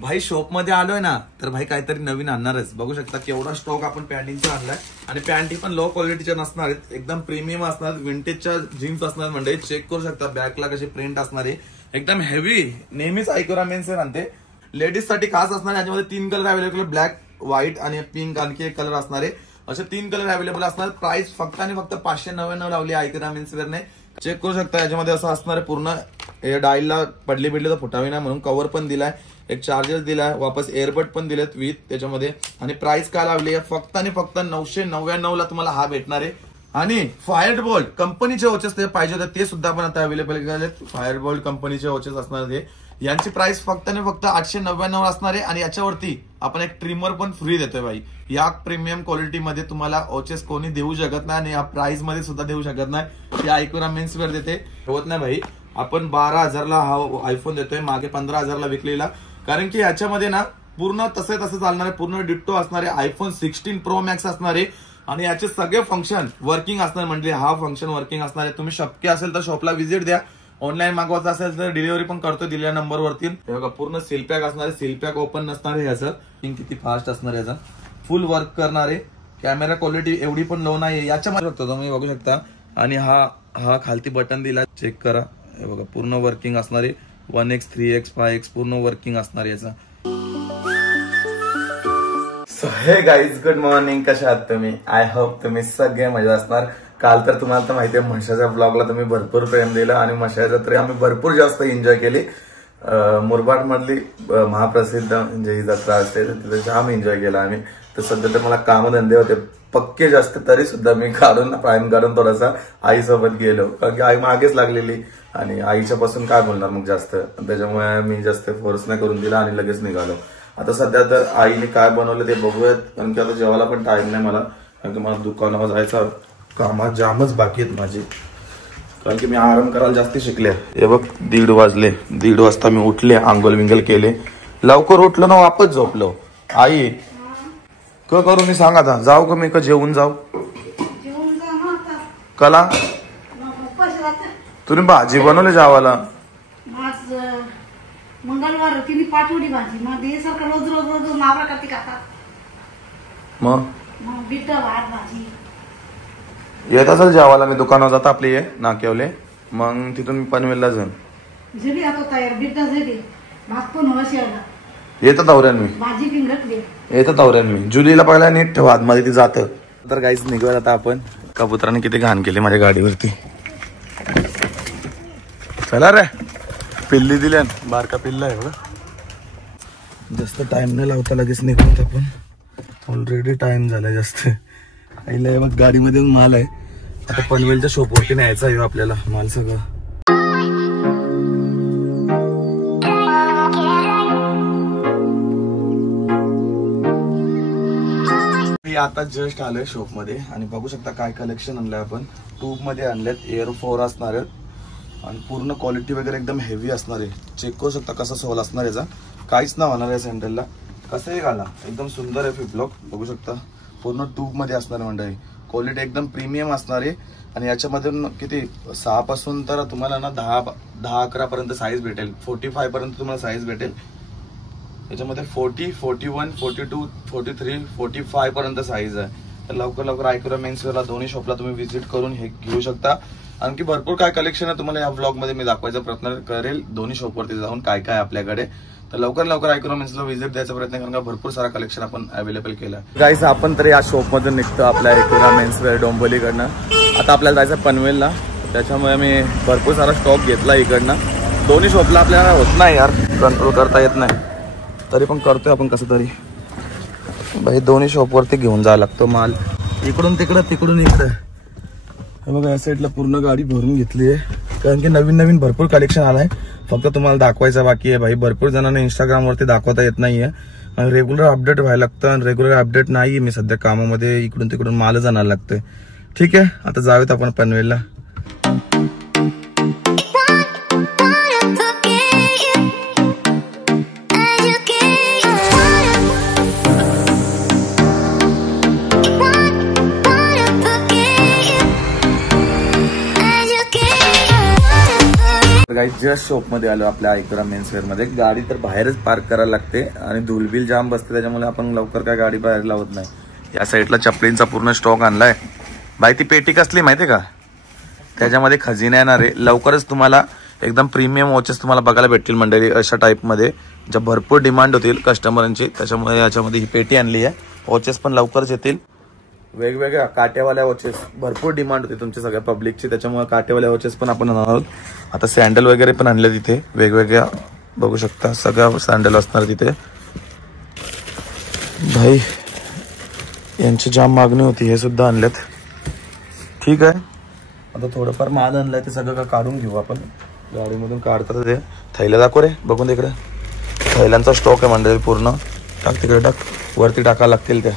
भाई शॉप मध्ये आलोय ना तर भाई काहीतरी नवीन आणणारच. बघू शकता केवढा स्टॉक आपण पॅन्टींचा आणलाय आणि पॅन्टी पण लो क्वालिटीच्या नसणार आहेत, एकदम प्रीमियम असणार, विंटेजच्या जीन्स असणार. म्हणजे चेक करू शकता बॅकला कशी प्रिंट असणार आहे, एकदम हेवी. नेहमीच आयकोरा मेन्स आणते, लेडीज साठी खास असणार. याच्यामध्ये 3 कलर अवेलेबल, ब्लॅक, व्हाईट आणि पिंक, आणखी एक कलर असणार आहे. असे 3 कलर अवेलेबल असणार. प्राइस फक्त आणि फक्त 599 लावली आयकोरा मेन्सवेअरने. चेक करू शकता याच्यामध्ये असं असणार आहे पूर्ण. हे डायलला पडली तर फुटावी नाही म्हणून कव्हर पण दिलाय, एक चार्जर दिलाय, वापस एअरबड पण दिलेत विथ त्याच्यामध्ये. आणि प्राइस काय लावली आहे फक्त आणि फक्त 999 ला तुम्हाला हा भेटणार आहे. आणि फायर बोल्ट कंपनीचे वॉचेस ते पाहिजे होते ते सुद्धा आपण आता अवेलेबल केलेत. फायर बोल्ट कंपनीचे वॉचेस असणार ते. यांची प्राइस फक्त आणि फक्त 899 असणार आहे. आणि याच्यावरती आपण एक ट्रिमर पण फ्री देतोय भाई. या प्रीमियम क्वालिटी मध्ये तुम्हाला वॉचेस कोणी देऊ शकत नाही आणि या प्राइस मध्ये सुद्धा देऊ शकत नाही. ते आयकोरा मेन्सवेअर देते, होत नाही भाई. आपण 12,000 ला हा आयफोन देतोय, मागे 15,000 ला विकलेला. कारण की याच्यामध्ये ना पूर्ण तसं चालणार आहे, पूर्ण डिट्टो असणार आहे. आयफोन 16 प्रो मॅक्स असणार आहे आणि याचे सगळे फंक्शन वर्किंग असणार. म्हणजे हा फंक्शन वर्किंग असणार आहे. तुम्ही शक्य असेल तर शॉपला व्हिजिट द्या. ऑनलाईन मागवायचं असेल तर डिलिव्हरी पण करतो दिलेल्या नंबरवरती. बघा पूर्ण सील पॅक असणार आहे, सील पॅक ओपन नसणार आहे. याचं किती फास्ट असणार आहे, याचा फुल वर्क करणार आहे. कॅमेरा क्वालिटी एवढी पण लो नाही याच्यामध्ये बघतो तुम्ही, बघू शकता. आणि हा खालती बटन दिला, चेक करा. हे बघा पूर्ण वर्किंग असणार आहे. 1x 3x 5x पूर्ण वर्किंग असणार याचा. सो हे गाईज गुड मॉर्निंग, कशा आहात तुम्ही? आय होप तुम्ही सगळे मजा असणार. काल तर तुम्हाला तर माहितीये म्हशाच्या ब्लॉगला तुम्ही भरपूर प्रेम दिलं आणि म्हशाच्या तरी आम्ही भरपूर जास्त एन्जॉय केली. मुरबाड मधली महाप्रसिद्ध म्हणजे ही जत्रा असते तिथे जाम एन्जॉय केला आम्ही. तर सध्या तर मला कामधंदे होते पक्के जास्त, तरी सुद्धा मी टाइम काढून थोडासा आईसोबत गेलो. कारण की आई मागेच लागलेली आणि आईच्या पासून काय बोलणार मग जास्त. त्याच्यामुळे मी जास्त फोर्स नाही करून दिला आणि लगेच निघालो. आता सध्या तर आईने काय बनवलं ते बघूयात. कारण की आता जेवायला पण टाइम नाही मला, कारण की मला दुकानावर जायचं, कामात जामच बाकी आहेत माझी. कारण की मी आराम करायला जास्ती शिकले. हे बघ 1:30 वाजले. 1:30 वाजता मी उठले, आंघोळ विंगल केले, लवकर उठलो ना वापस झोपलो. आई करू मी सांग आता जाऊ का मी का जेवून जाऊ? कला तुम्ही भाजी बनवली जेवायला? मंगळवार तिने पाठवली भाजी. मग हे सारखं रोज रोज रोज मावरा करते का? मग बिट्टा भात भाजी येत असेल जेवायला. मी दुकानावर जाता आपली ये नाक्यावले, मग तिथून मी पनवेलला जाऊन झाली आता तयार. बिट्टा झाली, भात पण होशियाला येतं दौऱ्यान मी, भाजी पिंगटली येतं दौऱ्यान मी. जुलीला पहिला नीट ठेवा, आतमध्ये ती जातं. तर गाईच निघूया आता आपण. कबुतराने किती घाण केली माझ्या गाडीवरती. चला रे, पिल्ली दिल्या, बारका पिल्ला आहे बघा. जास्त टाइम नाही लावता, लगेच निघतो आपण. ऑलरेडी टाइम झालाय जास्त. आईला मग गाडीमध्ये माल आहे. आता पनवेलच्या शॉपवरती न्यायचा आहे आपल्याला माल सगळं. आता जस्ट आलोय शॉप मध्ये आणि बघू शकता काय कलेक्शन आणलंय आपण. ट्यूब मध्ये आणलेत, एअर 4 असणार आहेत आणि पूर्ण क्वालिटी वगैरे एकदम हेवी असणार आहे. चेक करू शकता कसा सोल असणार याचा, काहीच ना होणार आहे सँडलला. कसं आहे घाला, एकदम सुंदर आहे फ्लिपलॉक. बघू शकता पूर्ण ट्यूब मध्ये असणार म्हणजे क्वालिटी एकदम प्रीमियम असणार आहे. आणि याच्यामधून किती 6 पासून तर तुम्हाला ना 10-11 पर्यंत साईज भेटेल. 45 पर्यंत तुम्हाला साईज भेटेल. याच्यामध्ये 40, 41, 42, 43, 45 पर्यंत साईज आहे. तर लवकर आयकोरा मेन्सवेअरला दोन्ही शॉपला तुम्ही व्हिजिट करून हे घेऊ शकता. आणखी भरपूर काय कलेक्शन आहे तुम्हाला या ब्लॉग मध्ये मी दाखवायचा प्रयत्न करेल, दोन्ही शॉपवरती जाऊन काय काय आपल्याकडे. तर लवकर आयकोरा मेन्सला व्हिजिट द्यायचा प्रयत्न करा, भरपूर सारा कलेक्शन आपण अवेलेबल केला. गाईस आपण तर या शॉप मधून निघतो आपल्या आयकोरा मेन्सवेअर डोंबिवलीकडनं. आता आपल्याला जायचं पनवेलला, त्याच्यामुळे मी भरपूर सारा स्टॉक घेतला इकडनं. दोन्ही शॉपला आपल्याला होत नाही यार, कंट्रोल करता येत नाही, तरी पण करतोय आपण कसं तरी. भाई दोन्ही शॉपवरती घेऊन जायला लागतो माल, इकडून तिकडं तिकडून इकडं. हे बघा या साईडला पूर्ण गाडी भरून घेतली आहे, कारण की नवीन भरपूर कलेक्शन आलाय. फक्त तुम्हाला दाखवायचं बाकी आहे भाई. भरपूर जणांना इंस्टाग्रामवरती दाखवता येत नाहीये. रेग्युलर अपडेट व्हायला लागतं आणि रेग्युलर अपडेट नाही मी सध्या कामामध्ये, इकडून तिकडून माल जाणायला लागतोय. ठीक आहे, आता जाऊयात आपण पनवेलला. भाई जस्ट शॉप मध्ये आलो आपल्या आयकोरा मेन्सवेअर मध्ये. गाडी तर बाहेरच पार्क करायला लागते आणि धुलबिल जाम बसते, त्याच्यामुळे आपण लवकर काय गाडी बाहेर लावत नाही. या साईडला चपलींचा पूर्ण स्टॉक आणलाय. भाई ती पेटी कसली माहितीये का, त्याच्यामध्ये खजिना येणार आहे. लवकरच तुम्हाला एकदम प्रीमियम वॉचेस तुम्हाला बघायला भेटतील मंडळी, अशा टाईप मध्ये ज्या भरपूर डिमांड होतील कस्टमरांची. त्याच्यामुळे याच्यामध्ये ही पेटी आणली आहे. वॉचेस पण लवकरच येतील. वेगवेगळ्या काट्यावाल्या वॉचेस भरपूर डिमांड होती तुमच्या सगळ्या पब्लिकची, त्याच्यामुळे काट्यावाल्या वॉचेस पण आपण आणणार आहोत. आता सँडल वगैरे पण आणले तिथे वेगवेगळ्या, बघू शकता सगळ्या सँडल असणार तिथे. भाई यांची जाम मागणी होती, हे सुद्धा आणलेत. ठीक आहे, आता थोडंफार माल आणलाय ते सगळं काढून घेऊ आपण. गाडीमधून काढतात ते. थैल्या दाखव रे, बघून तिकडे थैल्यांचा स्टॉक आहे मंडळी पूर्ण. टाक तिकडे, टाक वरती टाकायला लागतील त्या.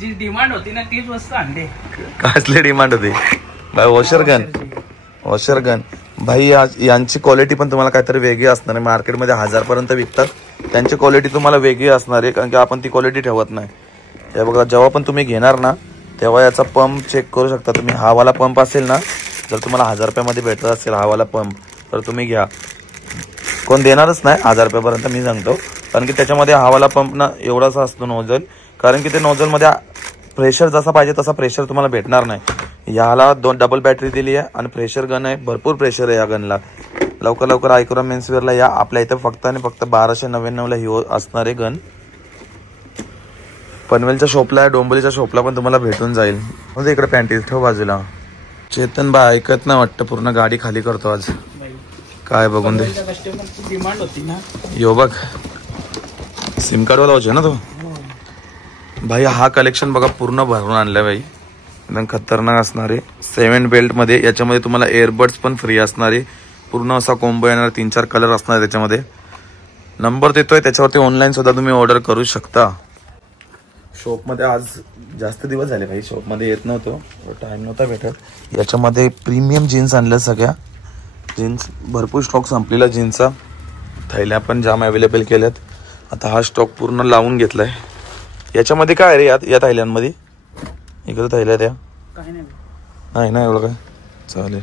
जी डिमांड होती ना तीच वस्तू आणली. कसली डिमांड होती भाई? वॉशर गन भाई. यांची क्वालिटी पण तुम्हाला काहीतरी वेगळी असणार आहे. मार्केटमध्ये 1000 पर्यंत विकतात, त्यांची क्वालिटी तुम्हाला वेगळी असणार आहे, कारण की आपण ती क्वालिटी ठेवत नाही. हे बघा, जेव्हा पण तुम्ही घेणार ना तेव्हा याचा पंप चेक करू शकता तुम्ही. हा वाला पंप असेल ना, जर तुम्हाला 1000 रुपयामध्ये भेटत असेल हा वाला पंप, तर तुम्ही घ्या. कोण देणारच नाही 1000 रुपयापर्यंत, मी सांगतो. कारण की त्याच्यामध्ये हा वाला पंप ना एवढासा असतो नोझल, कारण की ते नोझलमध्ये प्रेशर जसा पाहिजे तसा प्रेशर तुम्हाला भेटणार नाही. याला 2 डबल बॅटरी दिली आहे आणि प्रेशर गन आहे, भरपूर प्रेशर आहे या गनला. लवकर आयकोरा मेन्सवेअरला या. आपल्या इथं फक्त आणि फक्त 1299 ही असणार आहे गन. पनवेलच्या शॉपला आहे, डोंबिवलीच्या शॉपला पण तुम्हाला भेटून जाईल. म्हणजे इकडे पॅन्टीज ठेव बाजूला. चेतन बा ऐकत नाही वाटतं, पूर्ण गाडी खाली करतो आज. काय बघून दे, डिमांड होती ना. यो बघ, सिम कार्ड वाला होता ना तो. भाई हा कलेक्शन बघा पूर्ण भरून आणलाय भाई, एकदम खतरनाक असणार आहे. 7 बेल्ट मध्ये. याच्यामध्ये तुम्हाला एअरबड्स पण फ्री असणार आहे. पूर्ण असा कॉम्बो येणार, 3-4 कलर असणार त्याच्यामध्ये. नंबर देतोय त्याच्यावरती ऑनलाईन सुद्धा तुम्ही ऑर्डर करू शकता. शॉपमध्ये आज जास्त दिवस झाले भाई, शॉपमध्ये येत नव्हतो, टाइम नव्हता भेटत. याच्यामध्ये प्रीमियम जीन्स आणल्या, सगळ्या जीन्स भरपूर स्टॉक संपलेला जीन्सचा. थैल्या पण जाम अवेलेबल केल्यात. आता हा स्टॉक पूर्ण लावून घेतलाय. याच्यामध्ये काय रे या थैल्यांमध्ये? इकडे थैल्या त्या नाही ना एवढं काय. चालेल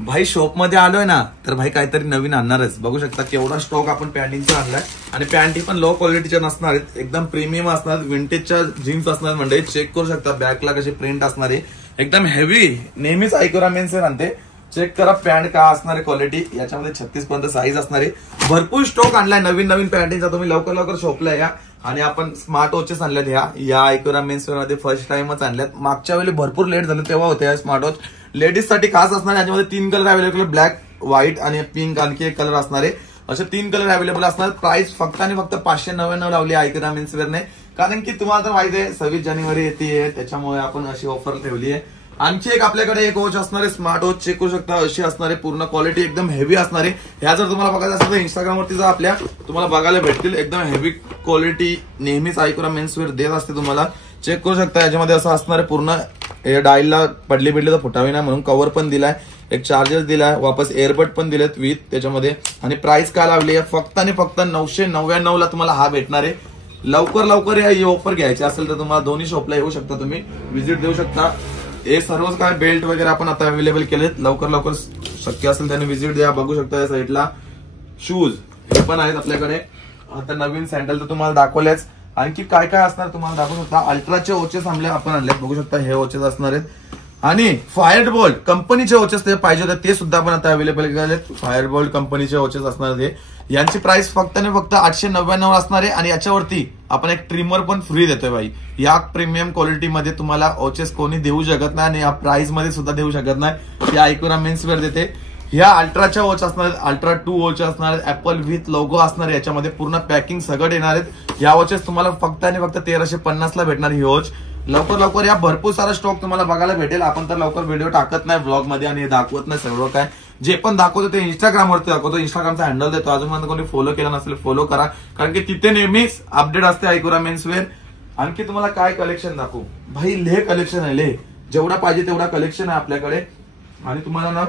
भाई, शॉप मध्ये आलोय ना तर भाई काहीतरी नवीन आणणारच. बघू शकता केवढा स्टॉक आपण पॅन्टींचा आणलाय. आणि पॅन्टी पण लो क्वालिटीच्या नसणार आहेत, एकदम प्रीमियम असणार. विंटेजच्या जीन्स असणार म्हणजे चेक करू शकता बॅकला कशी प्रिंट असणार आहे, एकदम हेवी. नेहमीच आयकोरा मेन्सवेअर आणते. चेक करा पॅन्ट का असणार आहे क्वालिटी. याच्यामध्ये 36 पर्यंत साईज असणार आहे. भरपूर स्टॉक आणलाय नवीन पॅन्टींचा. तुम्ही लवकर शॉपला या. आणि आपण स्मार्ट वॉचेस आणल्यात या आयकोरा मेन्सवेअर मध्ये फर्स्ट टाइमच आणल्यात. मागच्या वेळी भरपूर लेट झालं तेव्हा होते या स्मार्ट वॉच. लेडीज साठी खास असणार. याच्यामध्ये 3 कलर अवेलेबल, ब्लॅक, व्हाईट आणि पिंक. आणखी एक कलर असणार आहे. असे 3 कलर अवेलेबल असणार. प्राइस फक्त आणि फक्त 599 लावली आयकोरा मेन्सवेअरने. कारण की तुम्हाला तर माहिती आहे 26 जानेवारी येते, त्याच्यामुळे आपण अशी ऑफर ठेवली आहे. आणखी एक आपल्याकडे एक वॉच असणार आहे, स्मार्ट वॉच. चेक करू शकता अशी असणार आहे. पूर्ण क्वालिटी एकदम हेवी असणार आहे. ह्या जर तुम्हाला बघायचं असेल तर इंस्टाग्रामवरती जा आपल्या, तुम्हाला बघायला भेटतील. एकदम हेवी क्वालिटी नेहमीच आयकोरा मेन्सवेअर देत असते तुम्हाला. चेक करू शकता. याच्यामध्ये असं असणार आहे पूर्ण. डायलला पडली तर फुटावी नाही म्हणून कव्हर पण दिलाय, एक चार्जर दिलाय, वापस एअरबड पण दिलेत विथ त्याच्यामध्ये. आणि प्राइस काय लावली आहे फक्त आणि फक्त 999 ला तुम्हाला हा भेटणार आहे. लवकर ही ऑफर घ्यायची असेल तर तुम्हाला दोन्ही शॉपला येऊ शकता, तुम्ही व्हिजिट देऊ शकता. हे सर्वच काय बेल्ट वगैरे आपण आता अवेलेबल केलेत. लवकर शक्य असेल त्याने व्हिजिट द्या. बघू शकता या साईडला शूज हे पण आहेत आपल्याकडे. आता नवीन सँडल तर तुम्हाला दाखवल्याच. आणखी काय असणार तुम्हाला दाखवू शकता. अल्ट्राचे वॉचेस आपण आणलेत. बघू शकता हे वॉचेस असणार आहेत. आणि फायरबोल्ट कंपनीचे वॉचेस ते पाहिजे होते ते सुद्धा आपण आता अवेलेबल केलेत. फायरबोल्ट कंपनीचे वॉचेस असणार ते. यांची प्राइस फक्त आणि फक्त 899 असणार आहे. आणि याच्यावरती आपण एक ट्रिमर पण फ्री देतोय भाई. या प्रीमियम क्वालिटीमध्ये तुम्हाला वॉचेस कोणी देऊ शकत नाही आणि या प्राइस मध्ये सुद्धा देऊ शकत नाही. या आयकोरा मेन्सवेअर देते. ह्या अल्ट्राच्या वॉच असणार आहेत, अल्ट्रा 2 वॉच असणार आहेत, ऍपल विथ लोगो असणार आहे. याच्यामध्ये पूर्ण पॅकिंग सगळं येणार आहेत. या वॉचेस तुम्हाला फक्त आणि फक्त 1350 ला भेटणार ही वॉच. लवकर या. भरपूर सारा स्टॉक तुम्हाला बघायला भेटेल. आपण तर लवकर व्हिडिओ टाकत नाही ब्लॉग मध्ये आणि दाखवत नाही सर्व काय. जे पण दाखवतो ते इंस्टाग्रामवरती दाखवतो. इंस्टाग्रामचा हँडल देतो. अजून कोणी फॉलो केला नसेल फॉलो करा, कारण की तिथे नेहमीच अपडेट असते आयकोरा मेन्सवेअर. आणखी तुम्हाला काय कलेक्शन दाखवू भाई? ले कलेक्शन आहे, जेवढा पाहिजे तेवढा कलेक्शन आहे आपल्याकडे. आणि तुम्हाला ना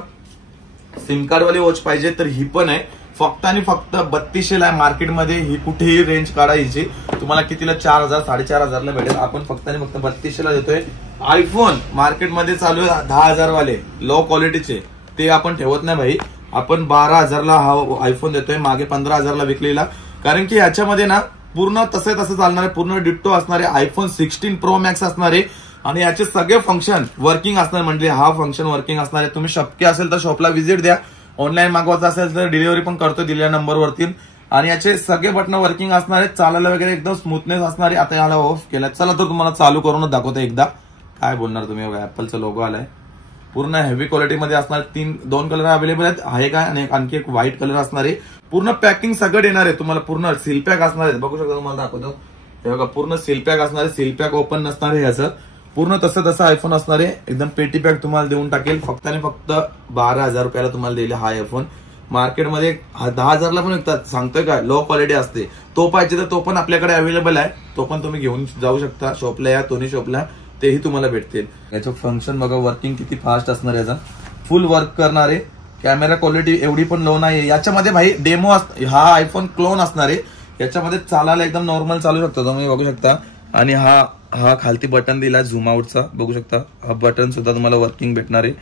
सिम कार्ड वाली वॉच पाहिजे तर ही पण आहे. फक्त आणि फक्त 3200 ला मार्केटमध्ये. ही कुठेही रेंज काढायची तुम्हाला कितीला 4000 4500 ला भेटेल. आपण फक्त आणि फक्त 3200 ला देतोय. आयफोन मार्केटमध्ये चालू आहे 10,000 वाले लो क्वालिटीचे. ते आपण ठेवत नाही भाई. आपण 12,000ला हा आयफोन देतोय, मागे 15,000ला विकलेला. कारण की याच्यामध्ये ना पूर्ण तसं चालणार आहे, पूर्ण डिट्टो असणारे आयफोन 16 प्रो मॅक्स असणारे आणि याचे सगळे फंक्शन वर्किंग असणार. म्हणजे हा फंक्शन वर्किंग असणार आहे. तुम्ही शक्य असेल तर शॉपला व्हिजिट द्या. ऑनलाईन मागवायचं असेल तर डिलिव्हरी पण करतो दिलेल्या नंबरवरती. आणि याचे सगळे बटन वर्किंग असणार आहेत, चालायला वगैरे एकदम स्मूथनेस असणार आहे. आता याला ऑफ केला, चला तर तुम्हाला चालू करूनच दाखवतो एकदा. काय बोलणार तुम्ही, ऍपलचा लोगो आलाय, पूर्ण हेवी क्वालिटीमध्ये असणार. 2 कलर अवेलेबल आहेत, आहे काय आणि आणखी एक व्हाईट कलर असणार आहे. पूर्ण पॅकिंग सगळं येणार आहे तुम्हाला, पूर्ण सील पॅक असणार आहे. बघू शकता, तुम्हाला दाखवतो हे बघा, पूर्ण सील पॅक असणार आहे. सील पॅक ओपन नसणार आहे याचं, पूर्ण तसं आयफोन असणार आहे. एकदम पेटी पॅक तुम्हाला देऊन टाकेल. फक्त आणि फक्त 12,000 रुपयाला तुम्हाला दिले हा आयफोन. मार्केटमध्ये 10,000ला पण विकतात, सांगतोय काय, लो क्वालिटी असते. तो पाहिजे तर तो पण आपल्याकडे अवेलेबल आहे, तो पण तुम्ही घेऊन जाऊ शकता शॉपला या दोन्ही शॉपला, तेही तुम्हाला भेटतील. याचं फंक्शन बघा, वर्किंग किती फास्ट असणार, याचा फुल वर्क करणार आहे. कॅमेरा क्वालिटी एवढी पण लो नाही. याच्यामध्ये भाई डेमो हा आयफोन क्लोन असणार आहे. याच्यामध्ये चालायला एकदम नॉर्मल चालू शकतो तुम्ही, बघू शकता. आणि हा खालती बटन दिला झूम आउटचा, बघू शकता. हा बटन सुद्धा तुम्हाला वर्किंग भेटणार आहे,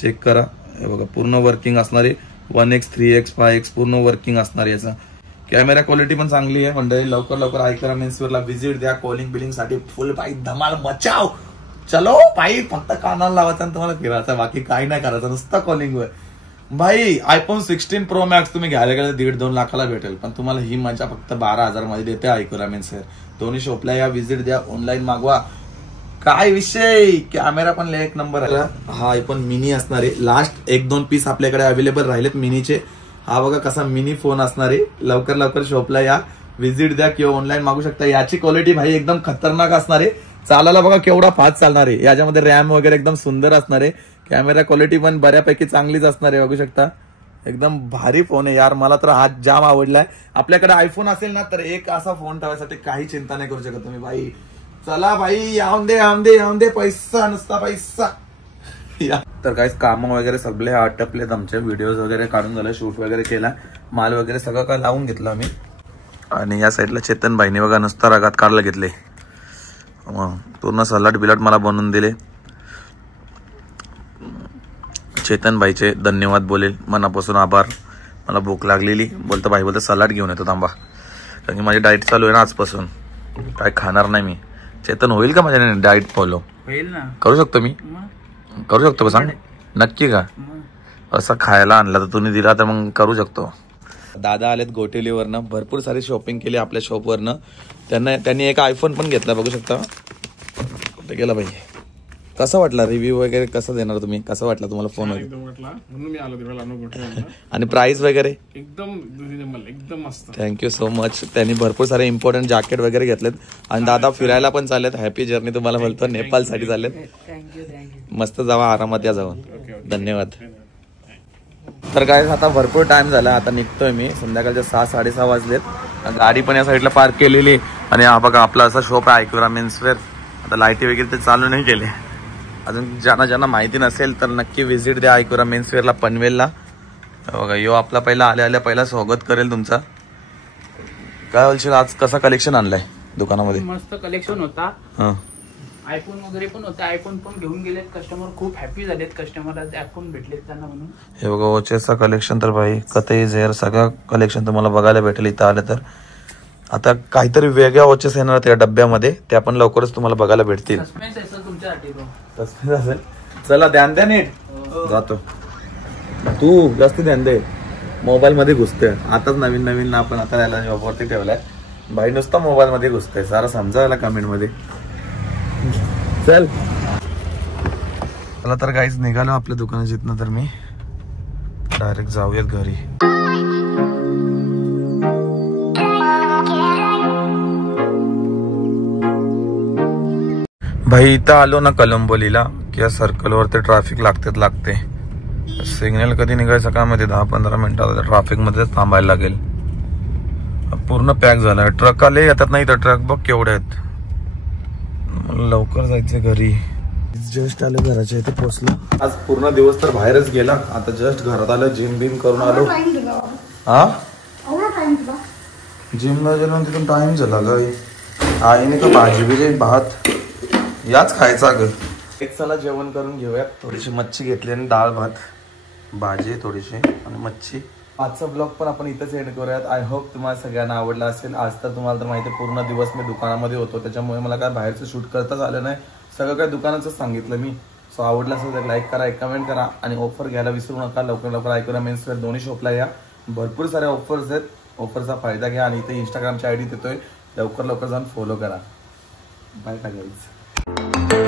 चेक करा. हे बघा, पूर्ण वर्किंग असणार आहे. 1x 3x 5x पूर्ण वर्किंग असणार आहे. याचा कॅमेरा क्वालिटी पण चांगली आहे. मंडळी लवकर आयकरा मेन्सवेअरला व्हिजिट द्या. कॉलिंग बिलिंग साठी फुल भाई धमाल मचाव. चलो भाई, फक्त कानाला लावायचा आणि तुम्हाला फिरायचं, बाकी काही नाही करायचं, नुसतं कॉलिंग वर. भाई आयफोन 16 प्रो मॅक्स तुम्ही घ्यायला गेले 1.5-2 लाखाला भेटेल, पण तुम्हाला ही मजा फक्त 12,000 मध्ये देते आयकरा मेन्सवेअर. दोन्ही शॉपला या, व्हिजिट द्या, ऑनलाईन मागवा, काय विषय. कॅमेरा पण एक नंबर आहे. हा आयफोन मिनी असणार आहे. लास्ट 1-2 पीस आपल्याकडे अवेलेबल राहिलेत मिनीचे. हा बघा कसा मिनी फोन असणार आहे. लवकर शॉपला या, व्हिजिट द्या किंवा ऑनलाईन मागू शकता. याची क्वालिटी भाई एकदम खतरनाक असणार आहे. चालायला बघा केवढा फास्ट चालणार आहे. याच्यामध्ये रॅम वगैरे एकदम सुंदर असणार आहे. कॅमेरा क्वालिटी पण बऱ्यापैकी चांगलीच असणार आहे, बघू शकता. एकदम भारी फोन आहे यार, मला तर हा जाम आवडलाय. आपल्याकडे आयफोन असेल ना तर एक असा फोन ठेवायसाठी काही चिंता नाही करू शकत तुम्ही भाई. चला भाई, यावून दे पैसा, नुसता पैसा. तर काही काम वगैरे सगळे आटपलेत आमचे. व्हिडिओज वगैरे काढून झाले, शूट वगैरे केला, माल वगैरे सगळं काय लावून घेतलं आम्ही. आणि या साईडला चेतन भाईने बघा नुसता रगात काढला घेतले, पूर्ण सलाड बिलाट मला बनवून दिले. चेतन भाईचे धन्यवाद बोलेल, मनापासून आभार. मला भूक लागलेली, बोलतो सलाड घेऊन येतो थांबा, कारण की माझी डाएट चालू आहे ना आजपासून, काय खाणार नाही मी. चेतन होईल का माझ्या डाएट फॉलो? होईल ना. करू शकतो मी, करू शकतो का सांग? नक्की का? असं खायला आणला तर तुम्ही दिला तर मग करू शकतो. दादा आलेत गोटेलीवरनं, भरपूर सारी शॉपिंग केली आपल्या शॉपवरनं. त्यांनी एक आयफोन पण घेतला, बघू शकता. कुठे गेला भाई? कसा वाटला रिव्ह्यू वगैरे, कसं देणार तुम्ही? कसा वाटला तुम्हाला फोन वगैरे? म्हणून मी आलो. आणि प्राइस वगैरे एकदम मस्त. Thank you so much. त्यांनी भरपूर सारे इम्पॉर्टंट जॅकेट वगैरे घेतलेत. आणि दादा फिरायला पण चाललेत. हॅपी जर्नी तुम्हाला बोलतो, नेपाळ साठी चाललेत. मस्त जावा, आरामात या जाऊन. धन्यवाद. तर काय आता भरपूर टाइम झाला, आता निघतोय मी. संध्याकाळच्या 6-6:30 वाजलेत. गाडी पण या साईडला पार्क केलेली. आणि हा बघा आपला असा शॉप आहे आयकरा मेन्सवेअर. आता लाईटी वगैरे ते चालू नाही केले अजून. ज्यांना माहिती नसेल तर नक्की व्हिजिट द्या आयकरा मेन्सवेअरला पनवेलला. बघा यो आपला पहिला स्वागत करेल तुमचा. काय बोलशील, आज कसा कलेक्शन आणलाय दुकानामध्ये? मस्त कलेक्शन होता. हा, आयफोन वगैरे पण होता. आयफोन पण घेऊन गेलेत कस्टमर, खूप हॅपी झालेत कस्टमर, आयफोन भेटलेत त्यांना म्हणून. हे बघा वॉचेसचा कलेक्शन तर भाई कतई झेर सगळं कलेक्शन तुम्हाला बघायला भेटेल इथं आलं तर. आता काहीतरी वेगळ्या वॉचेस येणार त्या डब्यामध्ये, त्या पण लवकरच तुम्हाला बघायला भेटतील. सस्पेन्स आहे सर तुमच्यासाठी तो. सस्पेन्स असेल. चला ध्यान द्या नीट. जातो तू, जास्त ध्यान दे. मोबाईल मध्ये घुसतोय आताच, नवीन आपण आता याला जॉबवरती ठेवलाय. भाई नुसता मोबाईल मध्ये घुसतोय, सारा समजायला कमेंट मध्ये. चल चला तर काहीच निघालो आपल्या दुकानात इथनं, तर मी डायरेक्ट जाऊयात घरी. भाई इथं आलो ना कलंबोलीला की या सर्कलवरती ट्रॅफिक लागते. सिग्नल कधी निघायचं का मध्ये 10-15 मिनिटात ट्रॅफिक मध्येच थांबायला लागेल. पूर्ण पॅक झालाय. ट्रक आले येतात नाही तर ट्रक बघ केवढे आहेत. लवकर जायचं घरी. जस्ट आलो घराच्या इथे पोहोचलो. आज पूर्ण दिवस तर बाहेरच गेला. आता जस्ट घरात आलं, जिम बिम करून आलो. हा जिमला गेलो तिथून टाइम झाला ग. आईने तो भाजी बिजी भात याच खायचा ग. एक चला जेवण करून घेऊया. थोडीशी मच्छी घेतली आणि डाळ भात. भाजी आहे थोडीशी आणि मच्छी. आजचा ब्लॉग पण आपण इथंच एंड करूयात. आय होप तुम्हाला सगळ्यांना आवडला असेल. आज तर तुम्हाला तर माहिती आहे पूर्ण दिवस मी दुकानामध्ये होतो, त्याच्यामुळे मला काय बाहेरचं शूट करताच आलं नाही. सगळं काय दुकानाचं सांगितलं मी. सो आवडलं असेल तर लाईक करा, एक कमेंट करा आणि ऑफर घ्यायला विसरू नका. लवकर लवकर ऐकूया मेन्स वेअर दोन्ही शॉपला या. भरपूर साऱ्या ऑफर्स आहेत. ऑफरचा फायदा घ्या आणि इथे इंस्टाग्रामची आयडी देतोय, लवकर लवकर जाऊन फॉलो करा. बाय का गाईज.